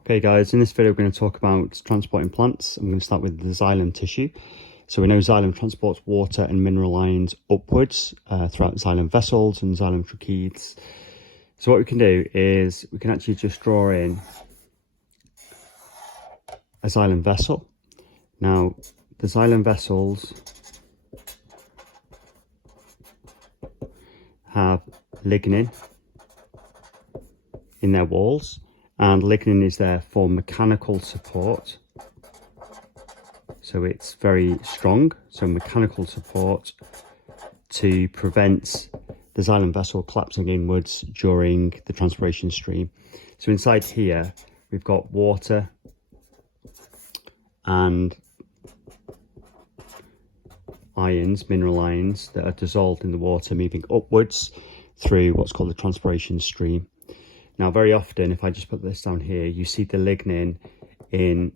Okay guys, in this video we're going to talk about transporting plants. I'm going to start with the xylem tissue. So we know xylem transports water and mineral ions upwards throughout xylem vessels and xylem tracheids. So what we can do is we can actually just draw in a xylem vessel. Now the xylem vessels have lignin in their walls, and lignin is there for mechanical support. So it's very strong, so mechanical support to prevent the xylem vessel collapsing inwards during the transpiration stream. So inside here we've got water and ions, mineral ions, that are dissolved in the water moving upwards through what's called the transpiration stream. Now very often, if I just put this down here, you see the lignin in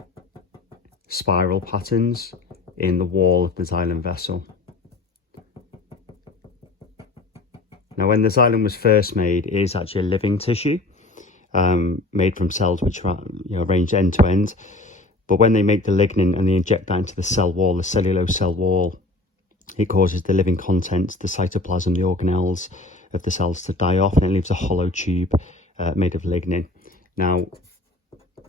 spiral patterns in the wall of the xylem vessel. Now when the xylem was first made, it is actually a living tissue made from cells which are arranged end to end. But when they make the lignin and they inject that into the cell wall, the cellulose cell wall, it causes the living contents, the cytoplasm, the organelles of the cells to die off, and it leaves a hollow tube made of lignin. Now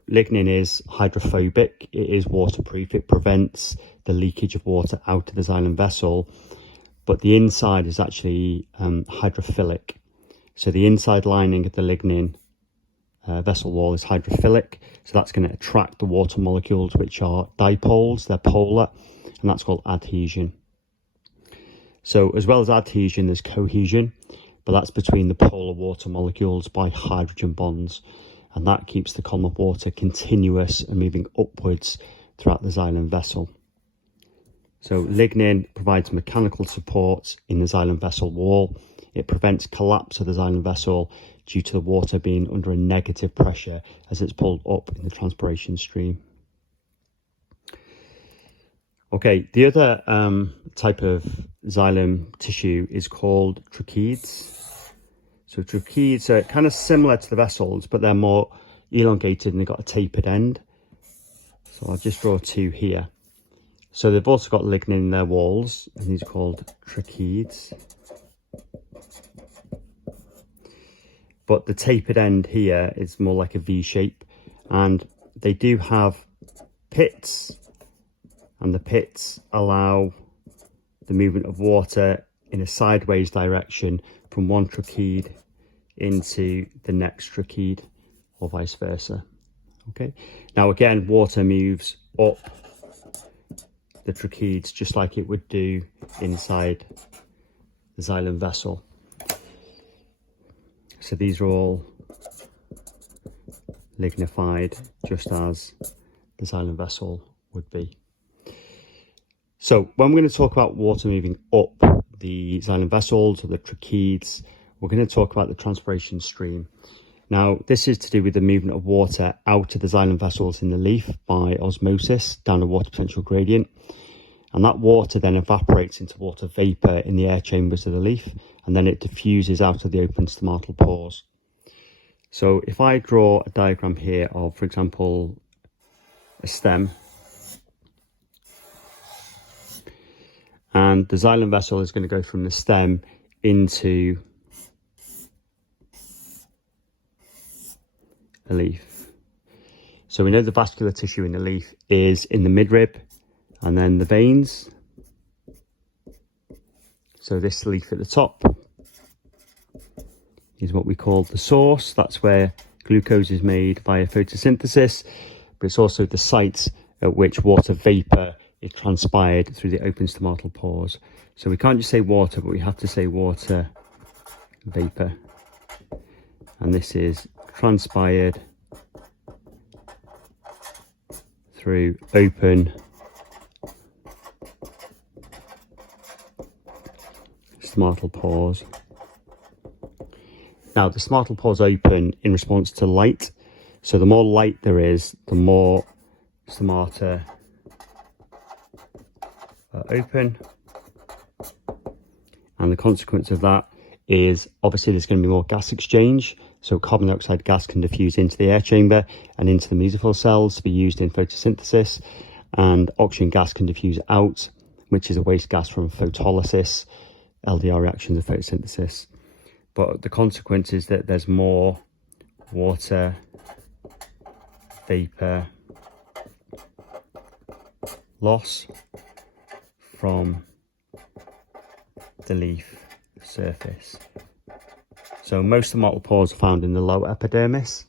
lignin is hydrophobic, it is waterproof, it prevents the leakage of water out of the xylem vessel, but the inside is actually hydrophilic. So the inside lining of the lignin vessel wall is hydrophilic, so that's going to attract the water molecules, which are dipoles, they're polar, and that's called adhesion. So as well as adhesion, there's cohesion, but that's between the polar water molecules by hydrogen bonds, and that keeps the column of water continuous and moving upwards throughout the xylem vessel. So lignin provides mechanical support in the xylem vessel wall. It prevents collapse of the xylem vessel due to the water being under a negative pressure as it's pulled up in the transpiration stream. Okay, the other type of xylem tissue is called tracheids. So tracheids are kind of similar to the vessels, but they're more elongated and they've got a tapered end. So I'll just draw two here. So they've also got lignin in their walls, and these are called tracheids. But the tapered end here is more like a V shape, and they do have pits, and the pits allow the movement of water in a sideways direction from one tracheid into the next tracheid, or vice versa. Okay, now again, water moves up the tracheids just like it would do inside the xylem vessel. So these are all lignified just as the xylem vessel would be. So when we're going to talk about water moving up the xylem vessels or the tracheids, we're going to talk about the transpiration stream. Now this is to do with the movement of water out of the xylem vessels in the leaf by osmosis down a water potential gradient, and that water then evaporates into water vapour in the air chambers of the leaf, and then it diffuses out of the open stomatal pores. So if I draw a diagram here of, for example, a stem, and the xylem vessel is going to go from the stem into a leaf. So we know the vascular tissue in the leaf is in the midrib and then the veins. So this leaf at the top is what we call the source. That's where glucose is made via photosynthesis, but it's also the site at which water vapour is transpired through the open stomatal pores. So we can't just say water, but we have to say water vapour. And this is transpired through open stomatal pores. Now the stomatal pores open in response to light. So the more light there is, the more stomata are open. And the consequence of that is obviously there's going to be more gas exchange. So carbon dioxide gas can diffuse into the air chamber and into the mesophyll cells to be used in photosynthesis, and oxygen gas can diffuse out, which is a waste gas from photolysis, LDR reactions of photosynthesis. But the consequence is that there's more water vapor loss from the leaf surface. So most of the mottled pores are found in the lower epidermis,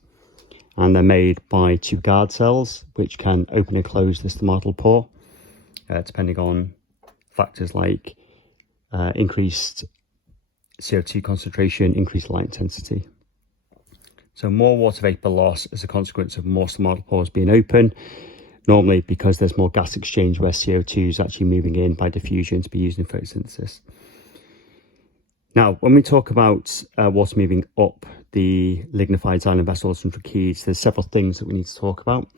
and they're made by two guard cells which can open and close this mottled pore depending on factors like increased CO2 concentration, increased light intensity. So more water vapor loss as a consequence of more mottled pores being open, normally because there's more gas exchange where CO2 is actually moving in by diffusion to be used in photosynthesis. Now, when we talk about water moving up the lignified xylem vessels and tracheids, there's several things that we need to talk about.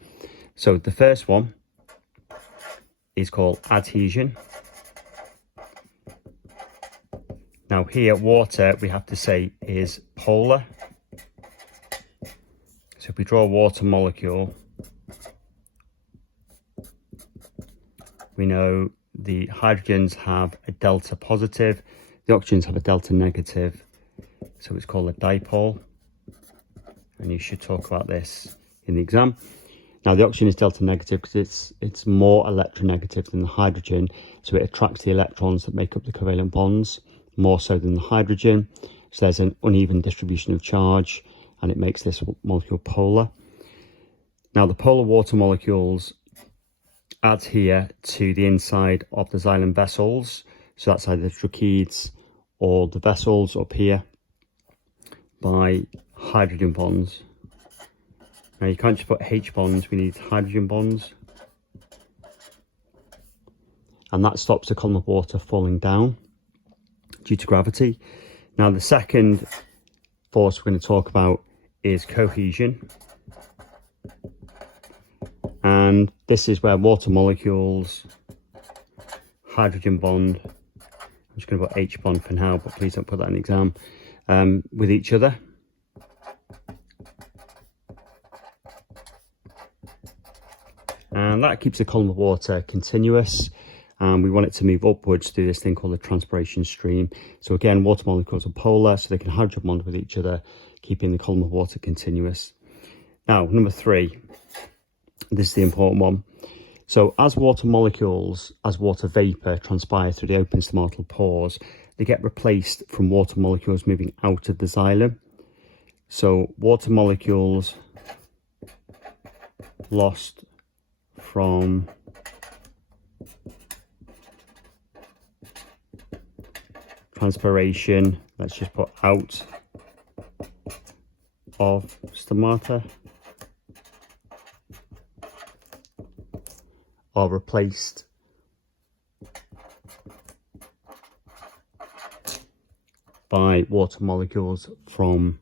So the first one is called adhesion. Now here, water, we have to say, is polar. So if we draw a water molecule, we know the hydrogens have a delta positive, the oxygens have a delta negative, so it's called a dipole, and you should talk about this in the exam. Now the oxygen is delta negative because it's more electronegative than the hydrogen, so it attracts the electrons that make up the covalent bonds more so than the hydrogen, so there's an uneven distribution of charge and it makes this molecule polar. Now the polar water molecules adhere to the inside of the xylem vessels, so that's either the tracheids or the vessels up here, by hydrogen bonds. Now you can't just put H bonds, we need hydrogen bonds, and that stops the column of water falling down due to gravity. Now the second force we're going to talk about is cohesion, and this is where water molecules, hydrogen bond, I'm just going to put H bond for now, but please don't put that in the exam, with each other. And that keeps the column of water continuous, and we want it to move upwards through this thing called the transpiration stream. So again, water molecules are polar, so they can hydrogen bond with each other, keeping the column of water continuous. Now, number 3, this is the important one. So as water molecules, as water vapor transpire through the open stomatal pores, they get replaced from water molecules moving out of the xylem. So water molecules lost from transpiration, let's just put out of stomata, are replaced by water molecules from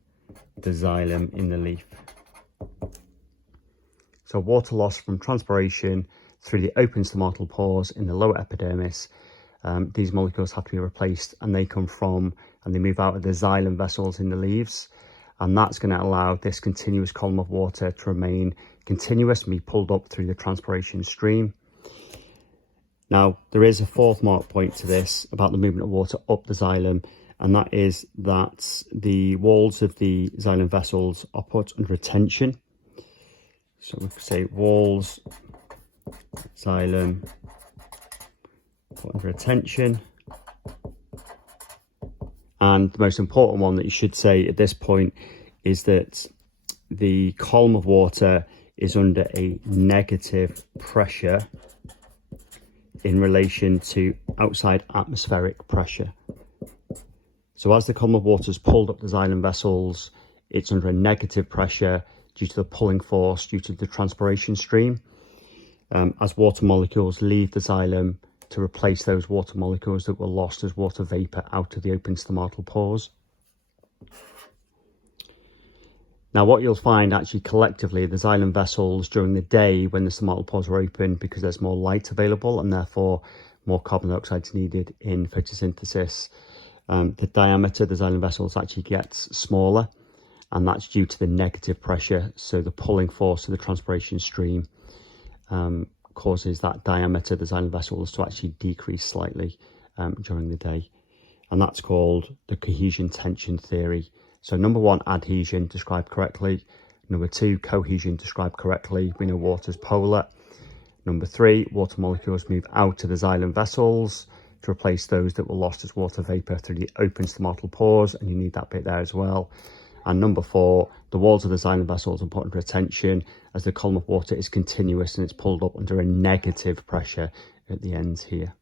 the xylem in the leaf. So water loss from transpiration through the open stomatal pores in the lower epidermis, these molecules have to be replaced, and they come from and they move out of the xylem vessels in the leaves, and that's going to allow this continuous column of water to remain continuous and be pulled up through the transpiration stream. Now there is a fourth mark point to this about the movement of water up the xylem, and that is that the walls of the xylem vessels are put under tension. So we could say walls, xylem, put under tension. And the most important one that you should say at this point is that the column of water is under a negative pressure in relation to outside atmospheric pressure. So as the column of water is pulled up the xylem vessels, it's under a negative pressure due to the pulling force due to the transpiration stream, as water molecules leave the xylem to replace those water molecules that were lost as water vapor out of the open stomatal pores. Now what you'll find actually collectively, the xylem vessels during the day when the stomatal pores are open, because there's more light available and therefore more carbon dioxide is needed in photosynthesis, the diameter of the xylem vessels actually gets smaller, and that's due to the negative pressure. So the pulling force of the transpiration stream causes that diameter of the xylem vessels to actually decrease slightly during the day. And that's called the cohesion-tension theory. So number 1, adhesion, described correctly. Number 2, cohesion, described correctly. We know water's polar. Number 3, water molecules move out of the xylem vessels to replace those that were lost as water vapor through the open stomatal pores, and you need that bit there as well. And number 4, the walls of the xylem vessels are put under tension as the column of water is continuous and it's pulled up under a negative pressure at the ends here.